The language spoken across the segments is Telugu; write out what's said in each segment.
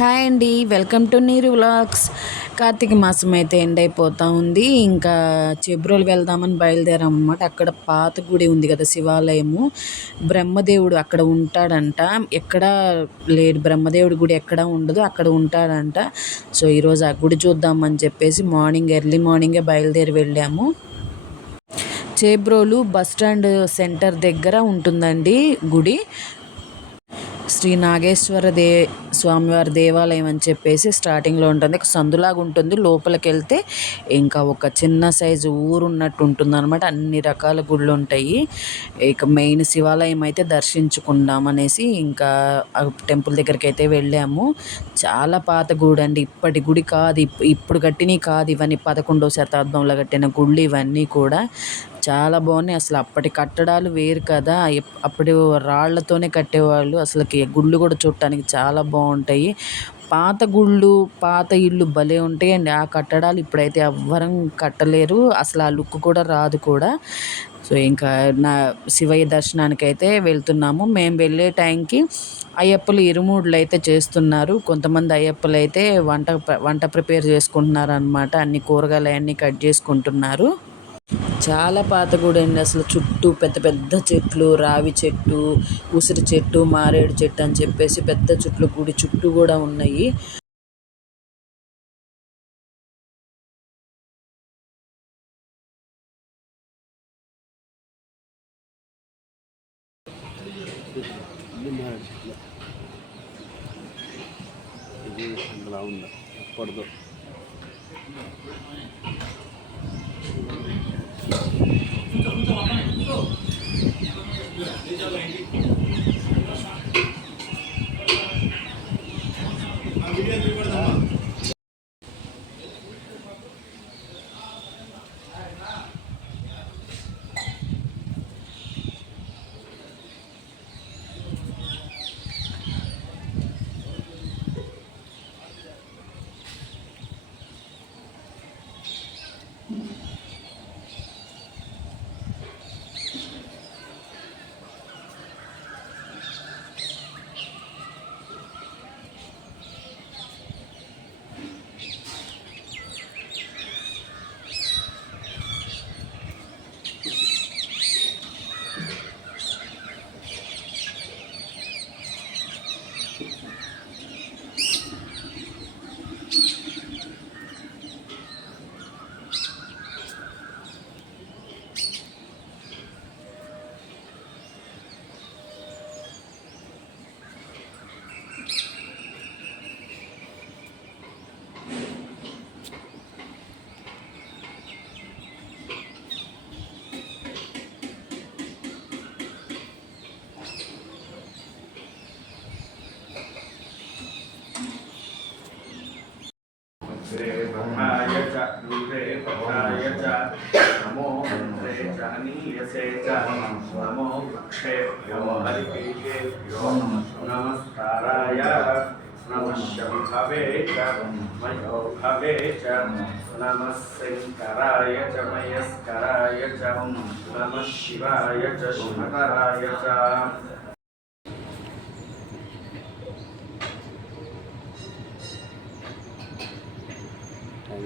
హాయ్ అండి. Welcome to Neeru vlogs. Karthika మాసం అయితే ఎండ్ అయిపోతూ ఉంది. ఇంకా చెబ్రోలు వెళ్దామని బయలుదేరాం అనమాట అక్కడ పాత గుడి ఉంది కదా శివాలయము. బ్రహ్మదేవుడు అక్కడ ఉంటాడంట. ఎక్కడ లేడు. బ్రహ్మదేవుడి గుడి ఎక్కడ ఉండదు. అక్కడ ఉంటాడంట. సో ఈరోజు ఆ గుడి చూద్దామని చెప్పేసి మార్నింగ్ ఎర్లీ మార్నింగే బయలుదేరి వెళ్ళాము. చేబ్రోలు బస్ స్టాండ్ సెంటర్ దగ్గర ఉంటుందండి గుడి. శ్రీ నాగేశ్వర దే స్వామివారి దేవాలయం అని చెప్పేసి స్టార్టింగ్లో ఉంటుంది. సందులాగా ఉంటుంది. లోపలికి వెళ్తే ఇంకా ఒక చిన్న సైజు ఊరు ఉన్నట్టు ఉంటుంది అనమాట అన్ని రకాల గుళ్ళు ఉంటాయి. ఇక మెయిన్ శివాలయం అయితే దర్శించుకుందాం అనేసి ఇంకా టెంపుల్ దగ్గరికి అయితే వెళ్ళాము. చాలా పాత గుడి అండి. ఇప్పటి గుడి కాదు. ఇప్పుడు కట్టినవి కాదు. ఇవన్నీ పదకొండవ శతాబ్దంలో కట్టిన గుళ్ళు ఇవన్నీ కూడా. చాలా బాగున్నాయి. అసలు అప్పటి కట్టడాలు వేరు కదా. అప్పుడు రాళ్ళతోనే కట్టేవాళ్ళు. అసలుకి గుళ్ళు కూడా చూడటానికి చాలా బాగుంటాయి. పాత గుళ్ళు పాత ఇల్లు భలే ఉంటాయండి. ఆ కట్టడాలు ఇప్పుడైతే ఎవ్వరం కట్టలేరు. అసలు ఆ లుక్ కూడా రాదు కూడా. సో ఇంకా నా శివయ్య దర్శనానికి అయితే వెళ్తున్నాము. మేము వెళ్ళే టైంకి అయ్యప్పలు ఇరుమూడులు అయితే చేస్తున్నారు. కొంతమంది అయ్యప్పలు అయితే వంట వంట ప్రిపేర్ చేసుకుంటున్నారు అనమాట అన్ని కూరగాయలు అన్నీ కట్ చేసుకుంటున్నారు. చాలా పాత గుడి అండి అసలు చుట్టూ పెద్ద పెద్ద చెట్లు రావి చెట్టు ఉసిరి చెట్టు మారేడు చెట్టు అని చెప్పేసి పెద్ద చెట్లు గుడి చుట్టూ కూడా ఉన్నాయి. ఇది అందులో ఉంది. అప్పటిదో Thank you. దుఃఖాయ చ దూరే పక్షాయ చ నమో మంత్రే చ నీయసే చ. నమో వృక్షేభ్యో హరికేశేభ్యో. నమస్కారాయ. నమశంభవే చ. మయోభవే చ. నమశంకరాయ చ. మయస్కరాయ చ. నమ శివాయ చ. శివకరాయ చ.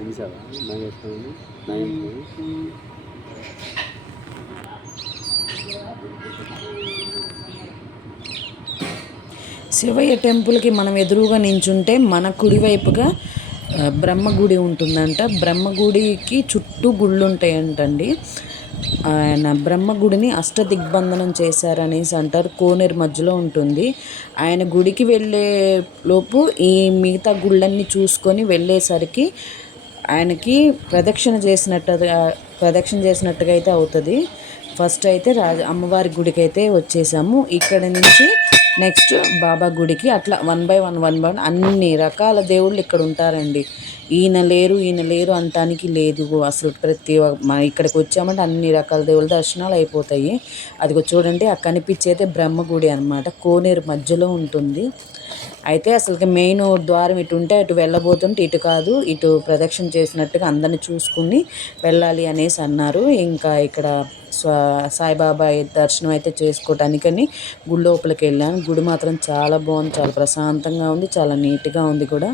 చూసావా నాగేశ్వరుని నాగేశ్వరుని శివయ్య టెంపుల్కి మనం ఎదురుగా నించుంటే మన కుడివైపుగా బ్రహ్మగుడి ఉంటుందంట. బ్రహ్మగుడికి చుట్టూ గుళ్ళు ఉంటాయంటండి ఆయన బ్రహ్మగుడిని అష్ట దిగ్బంధనం చేశారనేసి అంటారు. కోనేరు మధ్యలో ఉంటుంది. ఆయన గుడికి వెళ్ళే లోపు ఈ మిగతా గుళ్ళన్నీ చూసుకొని వెళ్ళేసరికి ఆయనకి ప్రదక్షిణ చేసినట్టు ప్రదక్షిణ చేసినట్టుగా అయితే అవుతుంది. ఫస్ట్ అయితే రాజ అమ్మవారి గుడికి అయితే వచ్చేసాము. ఇక్కడ నుంచి నెక్స్ట్ బాబా గుడికి అట్లా one by one one by one అన్ని రకాల దేవుళ్ళు ఇక్కడ ఉంటారండి. ఈయన లేరు ఈయన లేరు అంటానికి లేదు. అసలు ప్రతి మన ఇక్కడికి వచ్చామంటే అన్ని రకాల దేవుళ్ళ దర్శనాలు అయిపోతాయి. అదిగో చూడండి ఆ కనిపించేదే బ్రహ్మగుడి అనమాట కోనేరు మధ్యలో ఉంటుంది. అయితే అసలుకి మెయిన్ ద్వారం ఇటు ఉంటే అటు వెళ్ళబోతుంటే ఇటు కాదు ఇటు ప్రదక్షిణ చేసినట్టుగా అందరిని చూసుకుని వెళ్ళాలి అనేసి అన్నారు. ఇంకా ఇక్కడ స్వా సాయిబాబా దర్శనం అయితే చేసుకోవటానికని గుడి లోపలికి వెళ్ళాను. గుడి మాత్రం చాలా బాగుంది చాలా ప్రశాంతంగా ఉంది చాలా నీట్గా ఉంది కూడా.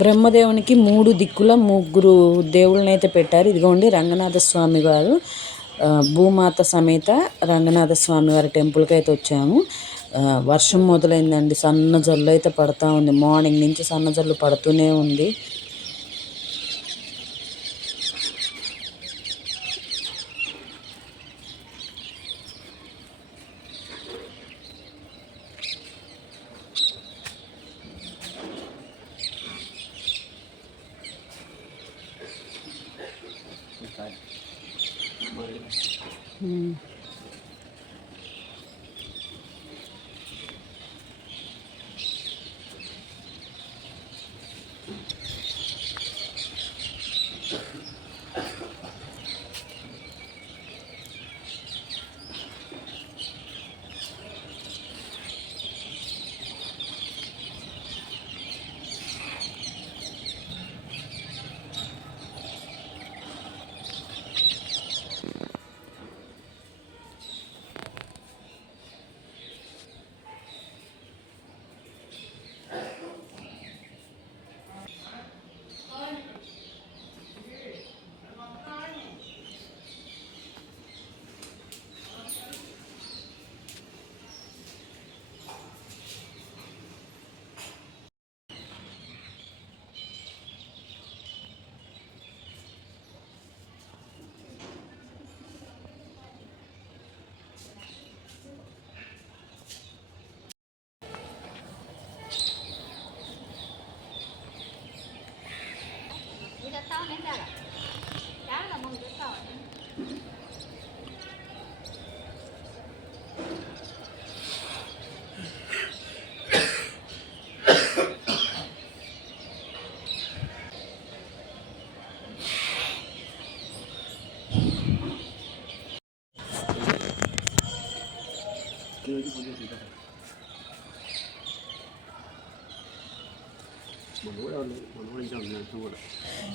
బ్రహ్మదేవునికి మూడు దిక్కుల ముగ్గురు దేవుళ్ళని అయితే పెట్టారు. ఇదిగోండి రంగనాథ స్వామి గారు భూమాత సమేత రంగనాథ స్వామి వారి టెంపుల్కి అయితే వచ్చాము. వర్షం మొదలైందండి సన్న జల్లు అయితే పడతా ఉంది. మార్నింగ్ నుంచి సన్న జల్లు పడుతూనే ఉంది.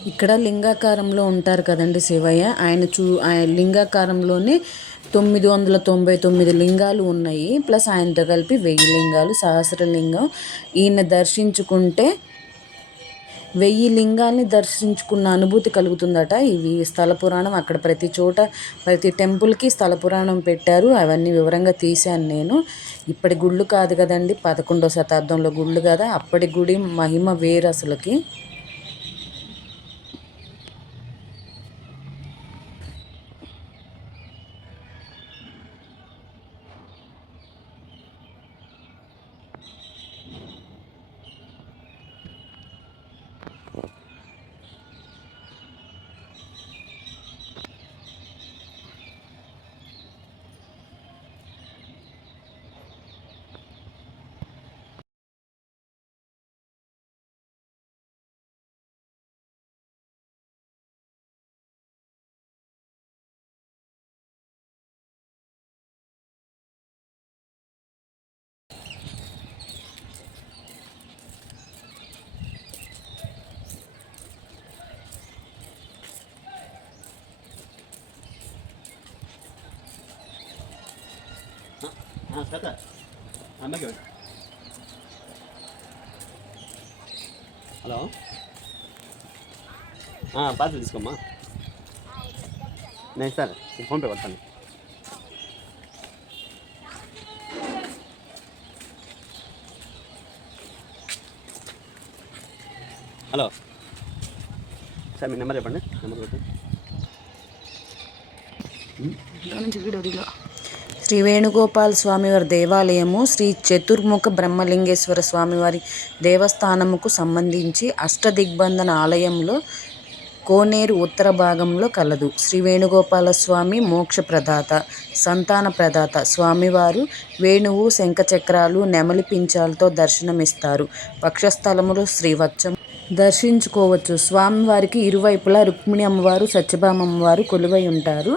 ఇక్కడ లింగాకారంలో ఉంటారు కదండి శివయ్య. ఆయన చూ ఆయన లింగాకారంలోనే తొమ్మిది వందల తొంభై తొమ్మిది లింగాలు ఉన్నాయి. ప్లస్ ఆయనతో కలిపి వెయ్యి లింగాలు సహస్రలింగం ఈయన దర్శించుకుంటే వెయ్యి లింగాల్ని దర్శించుకున్న అనుభూతి కలుగుతుందట. ఇవి స్థల పురాణం. అక్కడ ప్రతి చోట ప్రతి టెంపుల్కి స్థల పురాణం పెట్టారు. అవన్నీ వివరంగా తీశాను నేను. ఇప్పటి గుళ్ళు కాదు కదండి. పదకొండవ శతాబ్దంలో గుళ్ళు కదా. అప్పటి గుడి మహిమ వేరు అసలుకి. శ్వేత అమ్మకి హలో పార్సల్ తీసుకోమ్మా నేను సార్ నేను ఫోన్పే కొడతాను హలో సార్ మీ నెంబర్ చెప్పండి నెంబర్ కొట్టండి శ్రీ వేణుగోపాల స్వామివారి దేవాలయము శ్రీ చతుర్ముఖ బ్రహ్మలింగేశ్వర స్వామివారి దేవస్థానముకు సంబంధించి అష్టదిగ్బంధన ఆలయంలో కోనేరు ఉత్తర భాగంలో కలదు. శ్రీ వేణుగోపాల స్వామి మోక్ష ప్రదాత సంతాన ప్రదాత స్వామివారు వేణువు శంఖచక్రాలు నెమలి పించాలతో దర్శనమిస్తారు. పక్షస్థలములో శ్రీవత్సం దర్శించుకోవచ్చు. స్వామివారికి ఇరువైపులా రుక్మిణి అమ్మవారు సత్యభామ అమ్మవారు కొలువై ఉంటారు.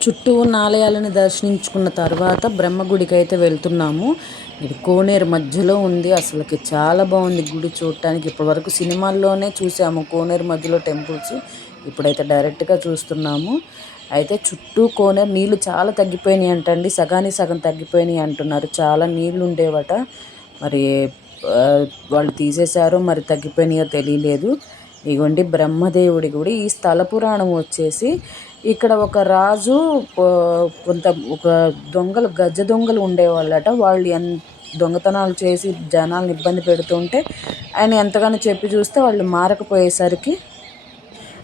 చుట్టూ ఉన్న ఆలయాలను దర్శించుకున్న తర్వాత బ్రహ్మగుడికి అయితే వెళ్తున్నాము. ఇది కోనేరు మధ్యలో ఉంది. అసలుకి చాలా బాగుంది గుడి చూడటానికి. ఇప్పటివరకు సినిమాల్లోనే చూసాము. కోనేరు మధ్యలో టెంపుల్స్. ఇప్పుడైతే డైరెక్ట్గా చూస్తున్నాము. అయితే చుట్టూ కోనేరు నీళ్ళు చాలా తగ్గిపోయినాయి అంటండి. సగానికి సగం తగ్గిపోయినాయి అంటున్నారు. చాలా నీళ్ళు ఉండేవట. మరి వాళ్ళు తీసేశారో మరి తగ్గిపోయినాయో తెలియలేదు. ఇగోండి బ్రహ్మదేవుడి గుడి. ఈ స్థల పురాణం వచ్చేసి ఇక్కడ ఒక రాజు కొంత ఒక దొంగలు గజ దొంగలు ఉండేవాళ్ళట. వాళ్ళు ఎన్ దొంగతనాలు చేసి జనాలను ఇబ్బంది పెడుతుంటే ఆయన ఎంతగానో చెప్పి చూస్తే వాళ్ళు మారకపోయేసరికి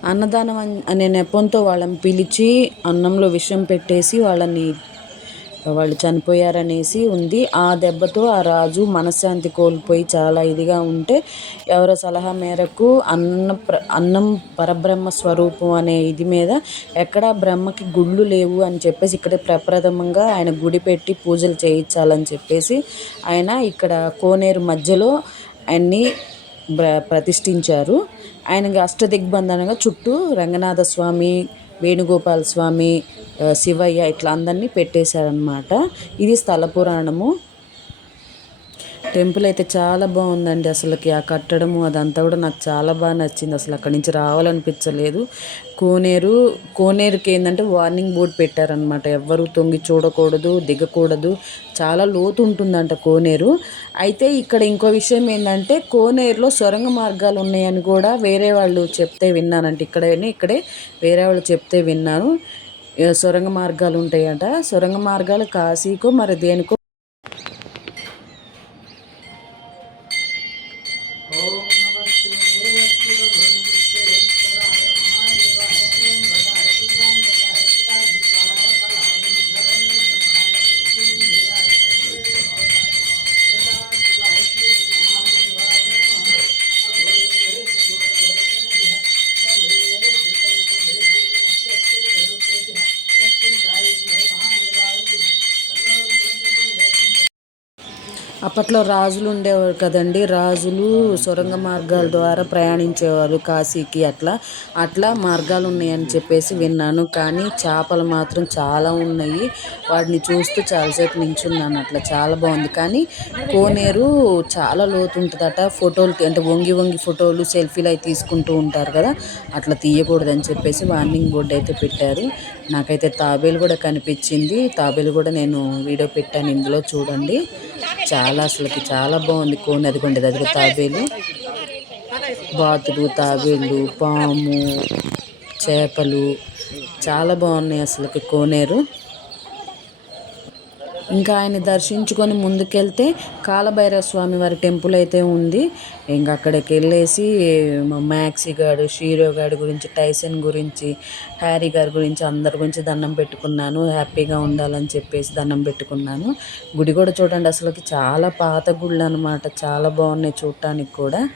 అన్నదానం అనే నెపంతో వాళ్ళని పిలిచి అన్నంలో విషం పెట్టేసి వాళ్ళని వాళ్ళు చనిపోయారనేసి ఉంది. ఆ దెబ్బతో ఆ రాజు మనశ్శాంతి కోల్పోయి చాలా ఇదిగా ఉంటే ఎవరో సలహా మేరకు అన్న ప్ర అన్నం పరబ్రహ్మ స్వరూపం అనే ఇది మీద ఎక్కడా బ్రహ్మకి గుళ్ళు లేవు అని చెప్పేసి ఇక్కడ ప్రప్రథమంగా ఆయన గుడి పెట్టి పూజలు చేయించాలని చెప్పేసి ఆయన ఇక్కడ కోనేరు మధ్యలో ఆయన్ని ప్ర ప్రతిష్ఠించారు. ఆయనకి అష్టదిగ్బంధనంగా చుట్టూ రంగనాథ స్వామి వేణుగోపాల స్వామి శివయ్య ఇట్లా అందరినీ పెట్టేశారనమాట ఇది స్థల పురాణము. టెంపుల్ అయితే చాలా బాగుందండి అసలుకి. ఆ కట్టడము అదంతా కూడా నాకు చాలా బాగా నచ్చింది. అసలు అక్కడి నుంచి రావాలనిపించలేదు. కోనేరు కోనేరుకి ఏంటంటే వార్నింగ్ బోర్డ్ పెట్టారనమాట ఎవ్వరు తొంగి చూడకూడదు దిగకూడదు. చాలా లోతు ఉంటుందంట కోనేరు. అయితే ఇక్కడ ఇంకో విషయం ఏంటంటే కోనేరులో సొరంగ మార్గాలు ఉన్నాయని కూడా వేరే వాళ్ళు చెప్తే విన్నానంటే. ఇక్కడే ఇక్కడే వేరే వాళ్ళు చెప్తే విన్నాను. సొరంగ మార్గాలు ఉంటాయట. సొరంగ మార్గాలు కాశీకో మరి దేనికో అప్పట్లో రాజులు ఉండేవారు కదండి. రాజులు సొరంగ మార్గాల ద్వారా ప్రయాణించేవారు కాశీకి అట్లా. అట్లా మార్గాలు ఉన్నాయని చెప్పేసి విన్నాను. కానీ చేపలు మాత్రం చాలా ఉన్నాయి. వాటిని చూస్తూ చాలాసేపు నించున్నాను అట్లా. చాలా బాగుంది. కానీ కోనేరు చాలా లోతు ఉంటుందట. ఫోటోలు అంటే వంగి వంగి ఫోటోలు సెల్ఫీలు అవి తీసుకుంటూ ఉంటారు కదా. అట్లా తీయకూడదని చెప్పేసి వార్నింగ్ బోర్డు అయితే పెట్టారు. నాకైతే తాబేలు కూడా కనిపించింది. తాబేలు కూడా నేను వీడియో పెట్టాను ఇందులో చూడండి. చాలా అసలుకి చాలా బాగుంది కోని. కొండ దగ్గర తాబేలు. బాతులు తాబేళ్ళు పాము చేపలు. చాలా బాగున్నాయి అసలుకి కోనేరు. ఇంకా ఆయన దర్శించుకొని ముందుకెళ్తే కాలభైరవ స్వామి వారి టెంపుల్ అయితే ఉంది. ఇంకా అక్కడికి వెళ్ళేసి మ్యాక్సీ గారు షీరో గారి గురించి టైసన్ గురించి హ్యారీ గారి గురించి అందరి గురించి దండం పెట్టుకున్నాను. హ్యాపీగా ఉండాలని చెప్పేసి దండం పెట్టుకున్నాను. గుడి కూడా చూడండి అసలుకి చాలా పాత గుళ్ళు అనమాట చాలా బాగున్నాయి చూడటానికి కూడా.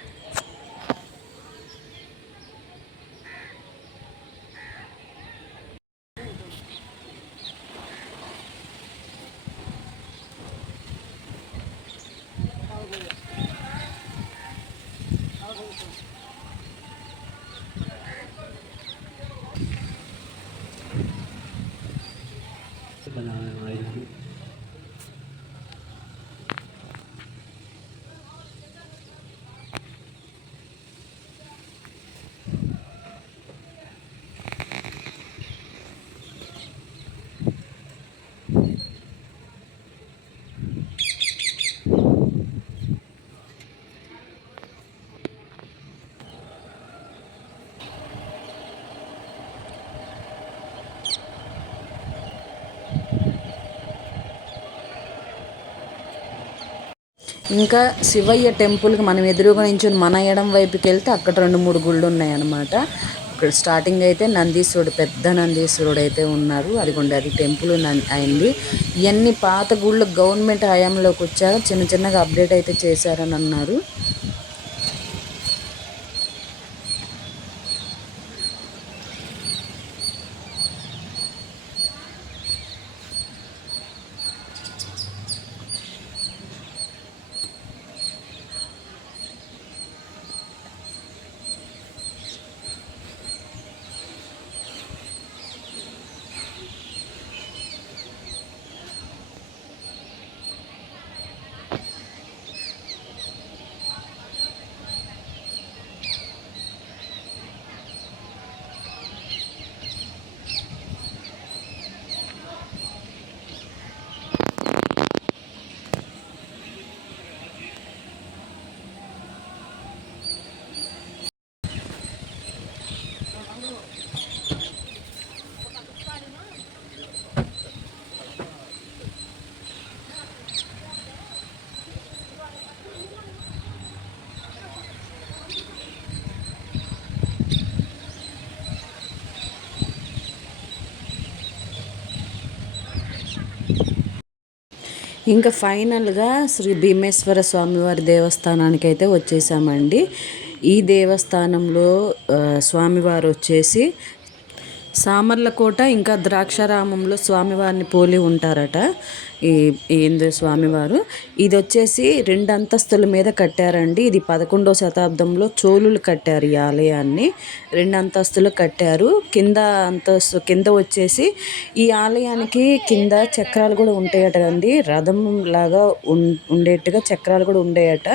I'm not here. ఇంకా శివయ్య టెంపుల్కి మనం ఎదురుగా నుంచి మన ఎడం వైపుకి వెళ్తే అక్కడ రెండు మూడు గుళ్ళు ఉన్నాయన్నమాట ఇక్కడ స్టార్టింగ్ అయితే నందీశ్వరుడు పెద్ద నందీశ్వరుడు అయితే ఉన్నారు. అదిగోండి అది టెంపుల్ అయింది. ఇవన్నీ పాత గుళ్ళు గవర్నమెంట్ హయాంలోకి వచ్చాక చిన్న చిన్నగా అప్డేట్ అయితే చేశారని అన్నారు ఇంకా ఫైనల్గా శ్రీ భీమేశ్వర స్వామివారి దేవస్థానానికి అయితే వచ్చేసామండి. ఈ దేవస్థానంలో స్వామివారు వచ్చేసి సామర్లకోట ఇంకా ద్రాక్షారామంలో స్వామివారిని పోలి ఉంటారట. ఈ ఏంది స్వామివారు. ఇది వచ్చేసి రెండు అంతస్తుల మీద కట్టారండి. ఇది పదకొండవ శతాబ్దంలో చోళులు కట్టారు ఈ ఆలయాన్ని. రెండు అంతస్తులు కట్టారు. కింద అంతస్తు కింద వచ్చేసి ఈ ఆలయానికి కింద చక్రాలు కూడా ఉంటాయట అండి. రథం లాగా ఉండేట్టుగా చక్రాలు కూడా ఉండేయట.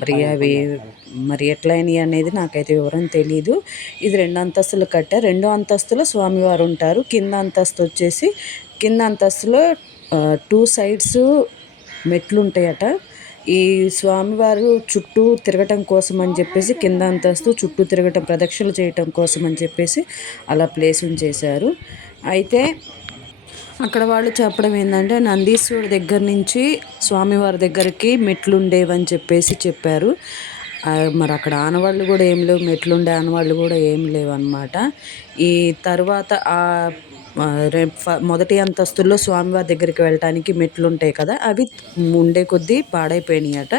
మరి అవి మరి ఎట్లయినాయి అనేది నాకైతే వివరం తెలియదు ఇది రెండు అంతస్తులు కట్టారు. రెండో అంతస్తులో స్వామివారు ఉంటారు. కింద అంతస్తు వచ్చేసి కింద అంతస్తులో టూ సైడ్స్ మెట్లు ఉంటాయట ఈ స్వామివారు చుట్టూ తిరగటం కోసం అని చెప్పేసి కింద అంతస్తు చుట్టూ తిరగటం ప్రదక్షిణలు చేయటం కోసం అని చెప్పేసి అలా ప్లేస్ చేశారు. అయితే అక్కడ వాళ్ళు చెప్పడం ఏంటంటే నందీశ్వరుడి దగ్గర నుంచి స్వామివారి దగ్గరికి మెట్లు ఉండేవని చెప్పేసి చెప్పారు. మరి అక్కడ ఆనవాళ్ళు కూడా ఏం లేవు మెట్లు ఉండే ఆనవాళ్ళు కూడా ఏం లేవు అనమాట ఈ తర్వాత ఆ మొదటి అంతస్తుల్లో స్వామివారి దగ్గరికి వెళ్ళటానికి మెట్లు ఉంటాయి కదా అవి ఉండే కొద్దీ పాడైపోయినాయట.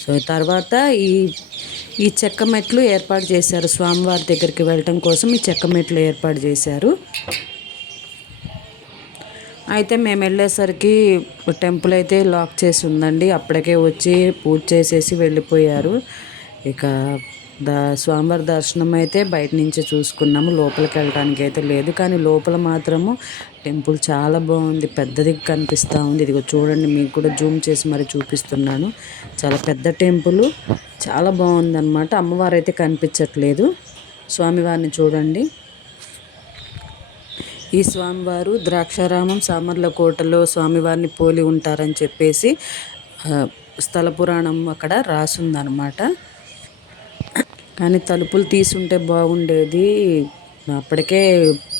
సో తర్వాత ఈ ఈ చెక్క మెట్లు ఏర్పాటు చేశారు స్వామివారి దగ్గరికి వెళ్ళటం కోసం ఈ చెక్క మెట్లు ఏర్పాటు చేశారు. అయితే మేము వెళ్ళేసరికి టెంపుల్ అయితే లాక్ చేసి ఉందండి అప్పటికే వచ్చి పూజ చేసేసి వెళ్ళిపోయారు. ఇక దా స్వామివారి దర్శనం అయితే బయట నుంచి చూసుకున్నాము. లోపలికి వెళ్ళడానికి అయితే లేదు. కానీ లోపల మాత్రము టెంపుల్ చాలా బాగుంది. పెద్దది కనిపిస్తూ ఉంది. ఇదిగో చూడండి మీకు కూడా జూమ్ చేసి మరి చూపిస్తున్నాను. చాలా పెద్ద టెంపుల్. చాలా బాగుంది అనమాట అమ్మవారు అయితే కనిపించట్లేదు. స్వామివారిని చూడండి. ఈ స్వామివారు ద్రాక్షారామం సామర్ల కోటలో స్వామివారిని పోలి ఉంటారని చెప్పేసి స్థల పురాణం అక్కడ రాసుందనమాట కానీ తలుపులు తీసుంటే బాగుండేది. అప్పటికే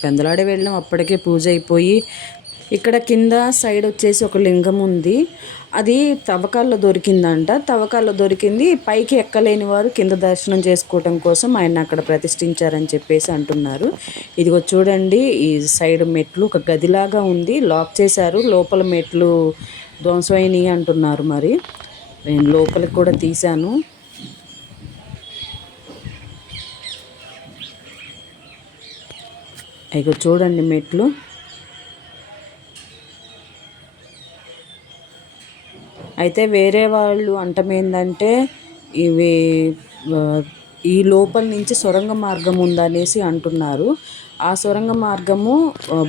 పెందలాడే వెళ్ళాం. అప్పటికే పూజ అయిపోయి ఇక్కడ కింద సైడ్ వచ్చేసి ఒక లింగం ఉంది. అది తవ్వకాల్లో దొరికిందంట. తవ్వకాల్లో దొరికింది. పైకి ఎక్కలేని వారు కింద దర్శనం చేసుకోవటం కోసం ఆయన అక్కడ ప్రతిష్ఠించారని చెప్పేసి అంటున్నారు. ఇదిగో చూడండి ఈ సైడ్ మెట్లు ఒక గదిలాగా ఉంది. లాక్ చేశారు. లోపల మెట్లు ధ్వంసమైనవి అంటున్నారు మరి. నేను లోపలికి కూడా తీశాను. ఇగో చూడండి మెట్లు. అయితే వేరే వాళ్ళు అంటం ఏంటంటే ఇవి ఈ లోపల నుంచి సొరంగ మార్గం ఉందనేసి అంటున్నారు. ఆ సొరంగ మార్గము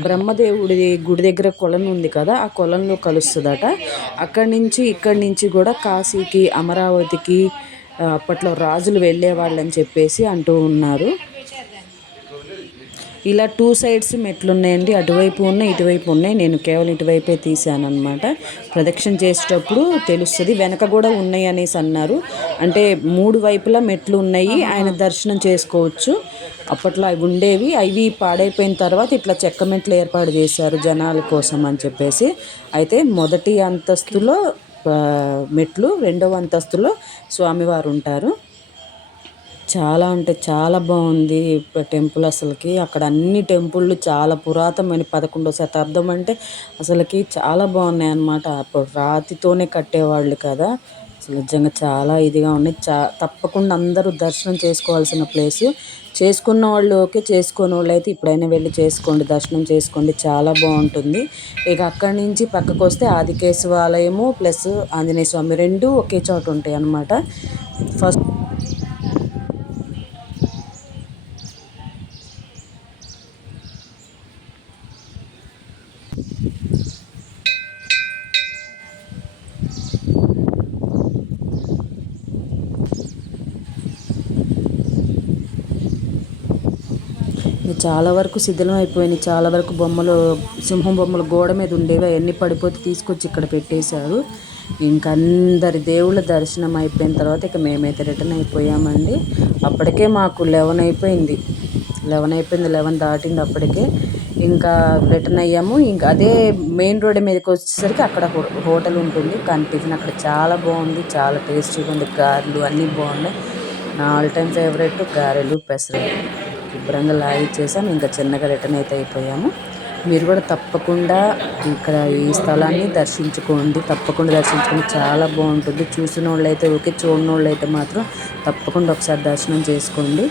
బ్రహ్మదేవుడి గుడి దగ్గర కొలను ఉంది కదా ఆ కొలంలో కలుస్తుందట. అక్కడి నుంచి ఇక్కడి నుంచి కూడా కాశీకి అమరావతికి అప్పట్లో రాజులు వెళ్ళేవాళ్ళని చెప్పేసి అంటూ ఉన్నారు. ఇలా టూ సైడ్స్ మెట్లు ఉన్నాయండి అటువైపు ఉన్నాయి ఇటువైపు ఉన్నాయి. నేను కేవలం ఇటువైపే తీసాను అనమాట ప్రదక్షిణ చేసేటప్పుడు తెలుస్తుంది. వెనక కూడా ఉన్నాయి అనేసి అన్నారు. అంటే మూడు వైపులా మెట్లు ఉన్నాయి. ఆయన దర్శనం చేసుకోవచ్చు. అప్పట్లో అవి ఉండేవి. అవి పాడైపోయిన తర్వాత ఇట్లా చెక్క మెట్లు ఏర్పాటు చేశారు జనాల కోసం అని చెప్పేసి. అయితే మొదటి అంతస్తులో మెట్లు రెండవ అంతస్తులో స్వామివారు ఉంటారు. చాలా అంటే చాలా బాగుంది టెంపుల్ అసలుకి. అక్కడ అన్ని టెంపుళ్ళు చాలా పురాతనమైన పదకొండో శతాబ్దం అంటే అసలుకి చాలా బాగున్నాయి అన్నమాట. అప్పుడు రాతితోనే కట్టేవాళ్ళు కదా. అసలు నిజంగా చాలా ఇదిగా ఉన్నాయి. చా తప్పకుండా అందరూ దర్శనం చేసుకోవాల్సిన ప్లేసు. చేసుకున్న వాళ్ళు ఓకే చేసుకోని వాళ్ళు అయితే ఇప్పుడైనా వెళ్ళి చేసుకోండి దర్శనం చేసుకోండి. చాలా బాగుంటుంది. ఇక అక్కడి నుంచి పక్కకు వస్తే ఆదికేశవాలయము ప్లస్ ఆంజనేయ స్వామి రెండు ఒకే చోట ఉంటాయి అన్నమాట. ఫస్ట్ చాలా వరకు శిథిలం అయిపోయినాయి. చాలా వరకు బొమ్మలు సింహం బొమ్మలు గోడ మీద ఉండేవి. అవన్నీ పడిపోతే తీసుకొచ్చి ఇక్కడ పెట్టేశారు. ఇంక అందరి దేవుళ్ళ దర్శనం అయిపోయిన తర్వాత ఇక మేమైతే రిటర్న్ అయిపోయామండి. అప్పటికే మాకు లెవెన్ అయిపోయింది. లెవెన్ అయిపోయింది. లెవెన్ దాటింది అప్పటికే. ఇంకా రిటర్న్ అయ్యాము. ఇంకా అదే మెయిన్ రోడ్ మీదకి వచ్చేసరికి అక్కడ హో- హోటల్ ఉంటుంది. కానీ టిఫిన్ అక్కడ చాలా బాగుంది. చాలా టేస్టీగా ఉంది. గారెలు అన్నీ బాగున్నాయి. నా ఆల్ టైమ్ ఫేవరెట్ గారెలు పెసరట్టు. శుభ్రంగా లాగిచ్చేసాం ఇంకా చిన్నగా రిటర్న్ అయితే అయిపోయాము. మీరు కూడా తప్పకుండా ఇక్కడ ఈ స్థలాన్ని దర్శించుకోండి. తప్పకుండా దర్శించుకోండి. చాలా బాగుంటుంది. చూసిన వాళ్ళైతే ఓకే చూడని వాళ్ళైతే మాత్రం తప్పకుండా ఒకసారి దర్శనం చేసుకోండి.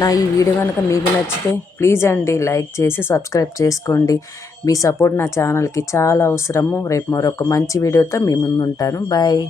నా ఈ వీడియో కనుక మీకు నచ్చితే ప్లీజ్ అండి లైక్ చేసి సబ్స్క్రైబ్ చేసుకోండి. మీ సపోర్ట్ నా ఛానల్కి చాలా అవసరము. రేపు మరొక మంచి వీడియోతో మీ ముందు ఉంటాను బాయ్.